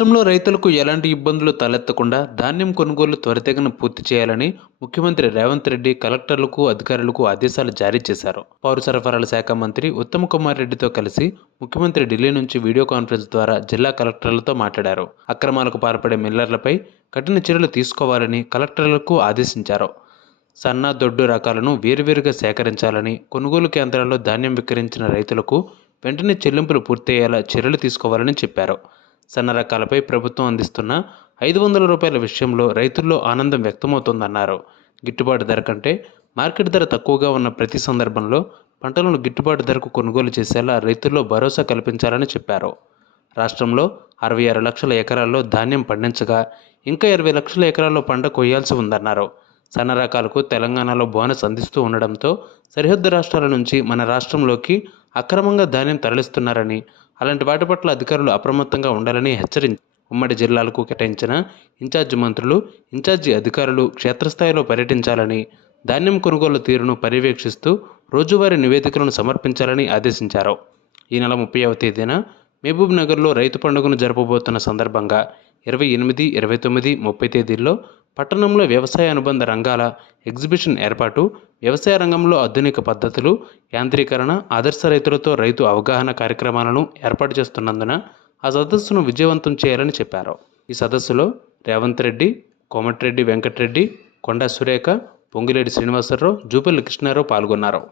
రాష్ట్రంలో రైతులకు ఎలాంటి ఇబ్బందులు తలెత్తకుండా ధాన్యం కొనుగోలు త్వరితగతిన పూర్తి చేయాలని ముఖ్యమంత్రి రేవంత్ రెడ్డి కలెక్టర్లకు, అధికారులకు ఆదేశాలు జారీ చేశారు. పౌర సరఫరాల శాఖ మంత్రి ఉత్తమ్ కుమార్ రెడ్డితో కలిసి ముఖ్యమంత్రి ఢిల్లీ నుంచి వీడియో కాన్ఫరెన్స్ ద్వారా జిల్లా కలెక్టర్లతో మాట్లాడారు. అక్రమాలకు పాల్పడే మిల్లర్లపై కఠిన చర్యలు తీసుకోవాలని కలెక్టర్లకు ఆదేశించారు. సన్న, దొడ్డు రకాలను వేరువేరుగా సేకరించాలని, కొనుగోలు కేంద్రాల్లో ధాన్యం విక్రయించిన రైతులకు వెంటనే చెల్లింపులు పూర్తయ్యేలా చర్యలు తీసుకోవాలని చెప్పారు. సన్న రకాలపై ప్రభుత్వం అందిస్తున్న 500 రూపాయల విషయంలో రైతుల్లో ఆనందం వ్యక్తమవుతోందన్నారు. గిట్టుబాటు ధర కంటే మార్కెట్ ధర తక్కువగా ఉన్న ప్రతి సందర్భంలో పంటలను గిట్టుబాటు ధరకు కొనుగోలు చేసేలా రైతుల్లో భరోసా కల్పించాలని చెప్పారు. రాష్ట్రంలో 66 లక్షల ఎకరాల్లో ధాన్యం పండించగా ఇంకా 20 లక్షల ఎకరాల్లో పంట కొయ్యాల్సి ఉందన్నారు. సన్న రకాలకు తెలంగాణలో బోనస్ అందిస్తూ ఉండడంతో సరిహద్దు రాష్ట్రాల నుంచి మన రాష్ట్రంలోకి అక్రమంగా ధాన్యం తరలిస్తున్నారని, అలాంటి వాటి పట్ల అధికారులు అప్రమత్తంగా ఉండాలని హెచ్చరించారు. ఉమ్మడి జిల్లాలకు కేటాయించిన ఇన్ఛార్జి మంత్రులు, ఇన్ఛార్జి అధికారులు క్షేత్రస్థాయిలో పర్యటించాలని, ధాన్యం కొనుగోలు తీరును పర్యవేక్షిస్తూ రోజువారీ నివేదికలను సమర్పించాలని ఆదేశించారు. ఈ నెల 30వ తేదీన మహబూబ్ నగర్లో రైతు పండుగను జరపబోతున్న సందర్భంగా 28, 29, 30 తేదీల్లో పట్టణంలో వ్యవసాయ అనుబంధ రంగాల ఎగ్జిబిషన్ ఏర్పాటు, వ్యవసాయ రంగంలో ఆధునిక పద్ధతులు, యాంత్రీకరణ, ఆదర్శ రైతులతో రైతు అవగాహన కార్యక్రమాలను ఏర్పాటు చేస్తున్నందున ఆ సదస్సును విజయవంతం చేయాలని చెప్పారు. ఈ సదస్సులో రేవంత్ రెడ్డి, కోమటిరెడ్డి వెంకటరెడ్డి, కొండా సురేఖ, పొంగిలేటి శ్రీనివాసరావు, జూపల్లి కృష్ణారావు పాల్గొన్నారు.